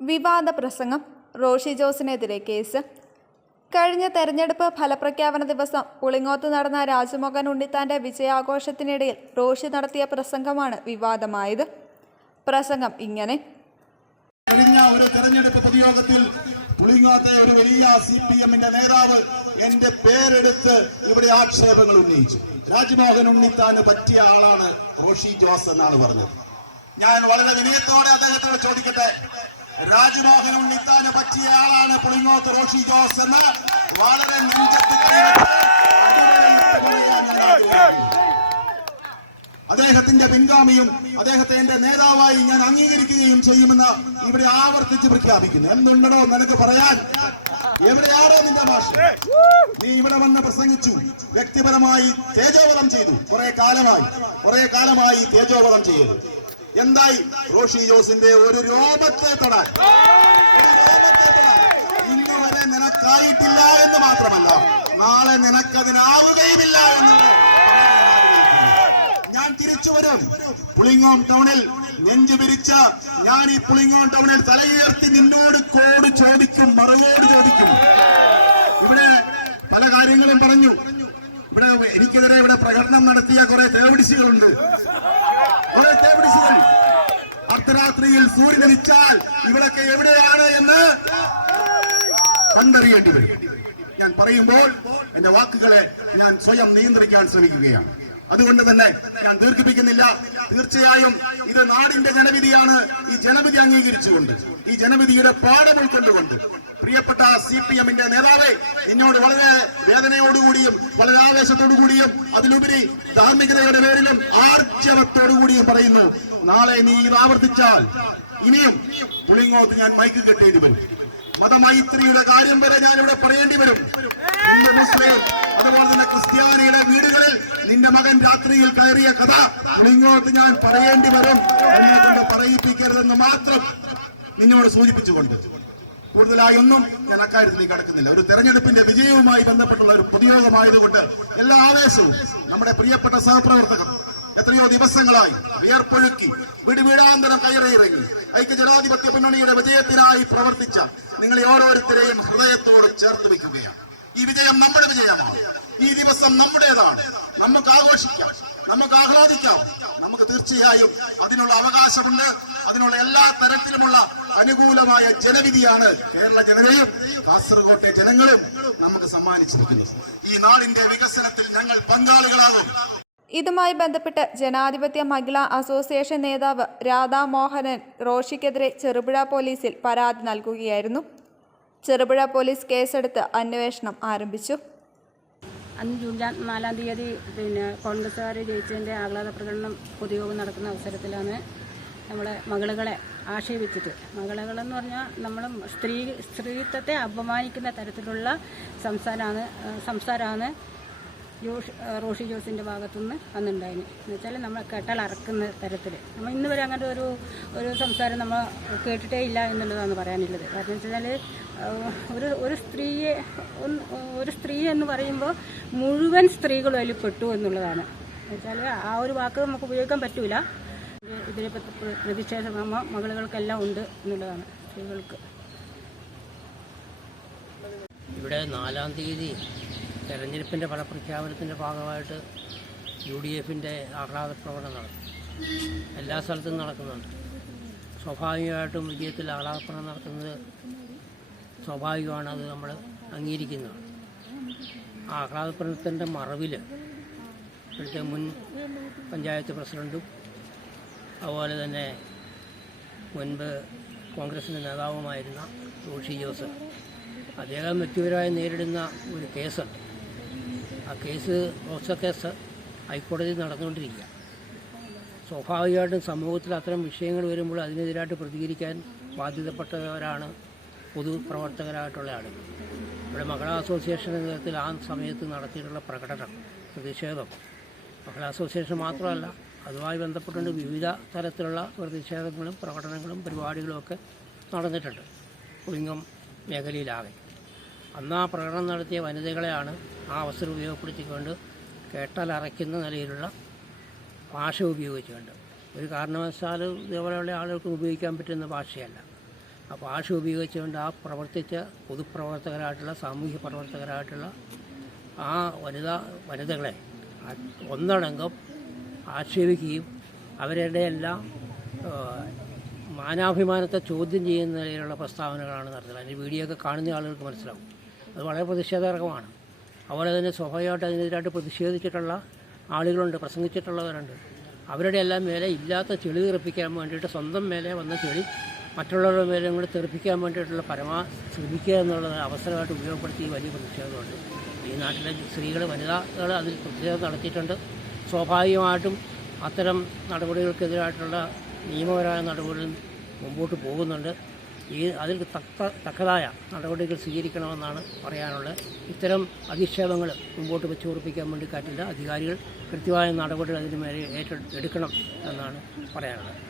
വിവാദ പ്രസംഗം റോഷി ജോസിനെതിരെ കേസ്. കഴിഞ്ഞ തെരഞ്ഞെടുപ്പ് ഫലപ്രഖ്യാപന ദിവസം പുളിങ്ങോത്ത് നടന്ന രാജമോഹൻ ഉണ്ണിത്താന്റെ വിജയാഘോഷത്തിനിടയിൽ റോഷി നടത്തിയ പ്രസംഗമാണ് വിവാദമായത്. പ്രസംഗം ഇങ്ങനെ. കഴിഞ്ഞ ഒരു തെരഞ്ഞെടുപ്പ് പൊതുയോഗത്തിൽ പുളിങ്ങോത്തെ ഒരു വലിയ സി പി എമ്മിന്റെ നേതാവ് എന്റെ പേരെടുത്ത് ഇവിടെ ആക്ഷേപങ്ങൾ ഉന്നയിച്ചു. രാജ്മോഹൻ ഉണ്ണിത്താന് പറ്റിയ ആളാണ് റോഷി ജോസ് എന്നാണ് പറഞ്ഞത്. ഞാൻ വളരെ വിനയത്തോടെ അദ്ദേഹത്തോട് ചോദിക്കട്ടെ? രാജ്മോഹൻ ഉണ്ണിത്താന് പറ്റിയ ആളാണ് പുളിങ്ങോത്ത് റോഷി ജോസ് എന്ന് വളരെ അദ്ദേഹത്തിന്റെ പിൻഗാമിയും അദ്ദേഹത്തെ എന്റെ നേതാവായി ഞാൻ അംഗീകരിക്കുകയും ചെയ്യുമെന്ന് ഇവിടെ ആവർത്തിച്ച് പ്രഖ്യാപിക്കുന്നു. എന്തുണ്ടോ നിനക്ക് പറയാൻ? എവിടെയാണോ നിന്റെ ഭാഷ? നീ ഇവിടെ വന്ന് പ്രസംഗിച്ചു. വ്യക്തിപരമായി തേജോവധം ചെയ്തു. കുറെ കാലമായി. കുറെ കാലമായി തേജോവധം ചെയ്തു. എന്തായി? റോഷി ജോസിന്റെ ഒരു രോമത്തെ തൊടാൻ. ഇന്നുവരെ നിനക്കായിട്ടില്ല എന്ന് മാത്രമല്ല നാളെ നിനക്കതിനാവുകയുമില്ല എന്ന് ഞാൻ തിരിച്ചു വരും. പുളിങ്ങോം ടൗണിൽ നെഞ്ചു പിരിച്ച ഞാൻ ഈ പുളിങ്ങോം ടൗണിൽ തലയുയർത്തി നിന്നോട് കോട് ചോദിക്കും മറുകോട് ചോദിക്കും. ഇവിടെ പല കാര്യങ്ങളും പറഞ്ഞു. ഇവിടെ എനിക്കെതിരെ ഇവിടെ പ്രകടനം നടത്തിയ കുറെ തേവിടിശികളുണ്ട് കുറെ തേവിടിശികൾ അർദ്ധരാത്രിയിൽ സൂര്യൻ ഉദിച്ചാൽ ഇവിടൊക്കെ എവിടെയാണ് എന്ന് കണ്ടറിയേണ്ടി വരും. ഞാൻ പറയുമ്പോൾ എന്റെ വാക്കുകളെ ഞാൻ സ്വയം നിയന്ത്രിക്കാൻ ശ്രമിക്കുകയാണ്. അതുകൊണ്ട് തന്നെ ഞാൻ ദീർഘിപ്പിക്കുന്നില്ല. തീർച്ചയായും ഇത് നാടിന്റെ ജനവിധിയാണ്. ഈ ജനവിധി അംഗീകരിച്ചുകൊണ്ട് ഈ ജനവിധിയുടെ പാഠം ഉൾക്കൊണ്ടുകൊണ്ട് പ്രിയപ്പെട്ട സി പി എമ്മിന്റെ നേതാവെ എന്നോട് വളരെ വേദനയോടുകൂടിയും വളരെ ആവേശത്തോടുകൂടിയും അതിലുപരി ധാർമ്മികതയുടെ പേരിലും ആർജവത്തോടുകൂടിയും പറയുന്നു. നാളെ നീ ഇത് ആവർത്തിച്ചാൽ ഇനിയും പുളിങ്ങോത്ത് ഞാൻ മൈക്ക് കെട്ടേണ്ടി വരും. മതമൈത്രിയുടെ കാര്യം വരെ ഞാൻ ഇവിടെ പറയേണ്ടി വരും. ഹിന്ദു മുസ്ലിം അതുപോലെ തന്നെ ക്രിസ്ത്യാനിയുടെ വീടുകളിൽ നിന്റെ മകൻ രാത്രിയിൽ കയറിയ കഥ പുളിങ്ങോത്ത് ഞാൻ പറയേണ്ടി വരും. എന്നെ കൊണ്ട് പറയിപ്പിക്കരുതെന്ന് മാത്രം നിന്നോട് സൂചിപ്പിച്ചുകൊണ്ട്. കൂടുതലായി ഒന്നും ഞാൻ അക്കാര്യത്തിലേക്ക് കടക്കുന്നില്ല. ഒരു തെരഞ്ഞെടുപ്പിന്റെ വിജയവുമായി ബന്ധപ്പെട്ടുള്ള ഒരു പൊതുയോഗമായതുകൊണ്ട് എല്ലാ ആവേശവും നമ്മുടെ പ്രിയപ്പെട്ട സഹപ്രവർത്തകർ എത്രയോ ദിവസങ്ങളായി വിയർപ്പൊഴുക്കി വീടുവീടാന്തരം കയറിയിറങ്ങി. ഐക്യ ജനാധിപത്യ മുന്നണിയുടെ വിജയത്തിനായി പ്രവർത്തിച്ച നിങ്ങളെ ഓരോരുത്തരെയും ഹൃദയത്തോട് ചേർത്ത് വെക്കുകയാണ് ഈ വിജയം നമ്മുടെ വിജയമാണ്. ഈ ദിവസം നമ്മുടേതാണ്. നമുക്ക് ആഘോഷിക്കാം. നമുക്ക് ആഹ്ലാദിക്കാം. നമുക്ക് തീർച്ചയായും അതിനുള്ള അവകാശമുണ്ട്. അതിനുള്ള എല്ലാ തരത്തിലുമുള്ള അനുകൂലമായ ജനവിധിയാണ് കേരള ജനതയും കാസർകോട്ടെ ജനങ്ങളും നമുക്ക് സമ്മാനിച്ചിരിക്കുന്നത്. ഈ നാടിന്റെ വികസനത്തിൽ ഞങ്ങൾ പങ്കാളികളാകും. ഇതുമായി ബന്ധപ്പെട്ട് ജനാധിപത്യ മഹിളാ അസോസിയേഷൻ നേതാവ് രാധാ മോഹനൻ റോഷിക്കെതിരെ ചെറുപുഴ പോലീസിൽ പരാതി നൽകുകയായിരുന്നു. ചെറുപുഴ പോലീസ് കേസെടുത്ത് അന്വേഷണം ആരംഭിച്ചു. അന്ന് ജൂൺ നാലാം തീയതി പിന്നെ കോൺഗ്രസ്സുകാർ ജയിച്ചതിന്റെ ആഹ്ലാദ പ്രകടനം പൊതുയോഗം നടക്കുന്ന അവസരത്തിലാണ് നമ്മളെ മകളുകളെ ആക്ഷേപിച്ചിട്ട്. മകളുകളെന്ന് പറഞ്ഞാൽ നമ്മൾ സ്ത്രീ സ്ത്രീത്വത്തെ അപമാനിക്കുന്ന തരത്തിലുള്ള സംസാരമാണ് സംസാരമാണ് ജോഷ് റോഷി ജോസിന്റെ ഭാഗത്തുനിന്ന് വന്നിട്ടുണ്ടായിന് എന്ന് വെച്ചാൽ നമ്മൾ കേട്ടാൽ അറക്കുന്ന തരത്തിൽ നമ്മൾ ഇന്ന് വരെ അങ്ങനത്തെ ഒരു ഒരു സംസാരം നമ്മൾ കേട്ടിട്ടേ ഇല്ല എന്നുള്ളതാണ് പറയാനുള്ളത്. കാരണം വെച്ചാൽ ഒരു ഒരു സ്ത്രീയെ ഒരു സ്ത്രീ എന്ന് പറയുമ്പോൾ മുഴുവൻ സ്ത്രീകളും അതിൽ പെട്ടു എന്നുള്ളതാണ്. എന്നുവെച്ചാൽ ആ ഒരു വാക്ക് നമുക്ക് ഉപയോഗിക്കാൻ പറ്റൂല. ഇത് ഇതിനെ നമ്മൾ മകളുകൾക്കെല്ലാം ഉണ്ട് എന്നുള്ളതാണ് സ്ത്രീകൾക്ക്. ഇവിടെ നാലാം തീയതി തെരഞ്ഞെടുപ്പിന്റെ ഫലപ്രഖ്യാപനത്തിന്റെ ഭാഗമായിട്ട് യു ഡി എഫിന്റെ ആഹ്ലാദ പ്രകടനം നടത്തും എല്ലാ സ്ഥലത്തും നടക്കുന്നുണ്ട്. സ്വാഭാവികമായിട്ടും വിജയത്തിൽ ആഹ്ലാദ പ്രകടനം നടത്തുന്നത് സ്വാഭാവികമാണ്. അത് നമ്മൾ അംഗീകരിക്കുന്നതാണ്. ആഹ്ലാദ പ്രകടനത്തിന്റെ മറവിൽ ഇവിടുത്തെ മുൻ പഞ്ചായത്ത് പ്രസിഡന്റും അതുപോലെ തന്നെ മുൻപ് കോൺഗ്രസിന്റെ നേതാവുമായിരുന്ന റോഷി ജോസഫ്. അദ്ദേഹം വ്യക്തിപരമായി നേരിടുന്ന ഒരു കേസുണ്ട്. ആ കേസ് റോസ കേസ് ഹൈക്കോടതിയിൽ നടന്നുകൊണ്ടിരിക്കുക. സ്വാഭാവികമായിട്ടും സമൂഹത്തിൽ അത്തരം വിഷയങ്ങൾ വരുമ്പോൾ അതിനെതിരായിട്ട് പ്രതികരിക്കാൻ ബാധ്യതപ്പെട്ടവരാണ് പൊതുപ്രവർത്തകരായിട്ടുള്ള ആളുകൾ. ഇവിടെ മഹിളാ അസോസിയേഷൻ എന്ന തരത്തിൽ ആ സമയത്ത് നടത്തിയിട്ടുള്ള പ്രകടനം പ്രതിഷേധം. മഹിളാ അസോസിയേഷൻ മാത്രമല്ല അതുമായി ബന്ധപ്പെട്ടുകൊണ്ട് വിവിധ തരത്തിലുള്ള പ്രതിഷേധങ്ങളും പ്രകടനങ്ങളും പരിപാടികളും ഒക്കെ നടന്നിട്ടുണ്ട്. പുളിങ്ങം മേഖലയിലാകെ. അന്ന് ആ പ്രകടനം നടത്തിയ വനിതകളെയാണ് ആ അവസരം ഉപയോഗപ്പെടുത്തിക്കൊണ്ട് കേട്ടാൽ നിലയിലുള്ള ഭാഷ ഉപയോഗിച്ചുകൊണ്ട്. ഒരു കാരണവശാലും ഇതേപോലെയുള്ള ആളുകൾക്ക് ഉപയോഗിക്കാൻ പറ്റുന്ന ഭാഷയല്ല. ആ ഭാഷ ഉപയോഗിച്ചുകൊണ്ട് ആ പ്രവർത്തിച്ച പൊതുപ്രവർത്തകരായിട്ടുള്ള സാമൂഹ്യ പ്രവർത്തകരായിട്ടുള്ള ആ വനിതാ വനിതകളെ ഒന്നടങ്കം ആക്ഷേപിക്കുകയും അവരുടെ എല്ലാം മാനാഭിമാനത്തെ ചോദ്യം ചെയ്യുന്ന നിലയിലുള്ള പ്രസ്താവനകളാണ് നടത്തുന്നത്. അതിന്റെ വീഡിയോ ഒക്കെ കാണുന്ന ആളുകൾക്ക് മനസ്സിലാവും. അത് വളരെ പ്രതിഷേധകരമാണ് തന്നെ സ്വാഭാവികമായിട്ട് അതിനെതിരായിട്ട് പ്രതിഷേധിച്ചിട്ടുള്ള ആളുകളുണ്ട് പ്രസംഗിച്ചിട്ടുള്ളവരുണ്ട്. അവരുടെ എല്ലാം മേലെ ഇല്ലാത്ത ചെളി തെറിപ്പിക്കാൻ വേണ്ടിയിട്ട് സ്വന്തം മേലെ വന്ന ചെളി മറ്റുള്ളവരുടെ മേലെ കൂടെ തെറിപ്പിക്കാൻ വേണ്ടിയിട്ടുള്ള പരമാ ശ്രമിക്കുക എന്നുള്ളത് അവസരമായിട്ട് ഉപയോഗപ്പെടുത്തി വലിയ പ്രതിഷേധമുണ്ട്. ഈ നാട്ടിലെ സ്ത്രീകൾ വനിതകൾ അതിൽ പ്രതിഷേധം നടത്തിയിട്ടുണ്ട്. സ്വാഭാവികമായിട്ടും അത്തരം നടപടികൾക്കെതിരായിട്ടുള്ള നിയമപരമായ നടപടികൾ മുമ്പോട്ട് പോകുന്നുണ്ട്. ഈ അതിൽ തക്ക തക്കതായ നടപടികൾ സ്വീകരിക്കണമെന്നാണ് പറയാനുള്ളത്. ഇത്തരം അധിക്ഷേപങ്ങൾ മുമ്പോട്ട് വെച്ച് ഉറപ്പിക്കാൻ വേണ്ടി കാറ്റില്ല അധികാരികൾ കൃത്യമായ നടപടികൾ അതിന് മേലെ ഏറ്റെടുക്കണം എന്നാണ് പറയാനുള്ളത്.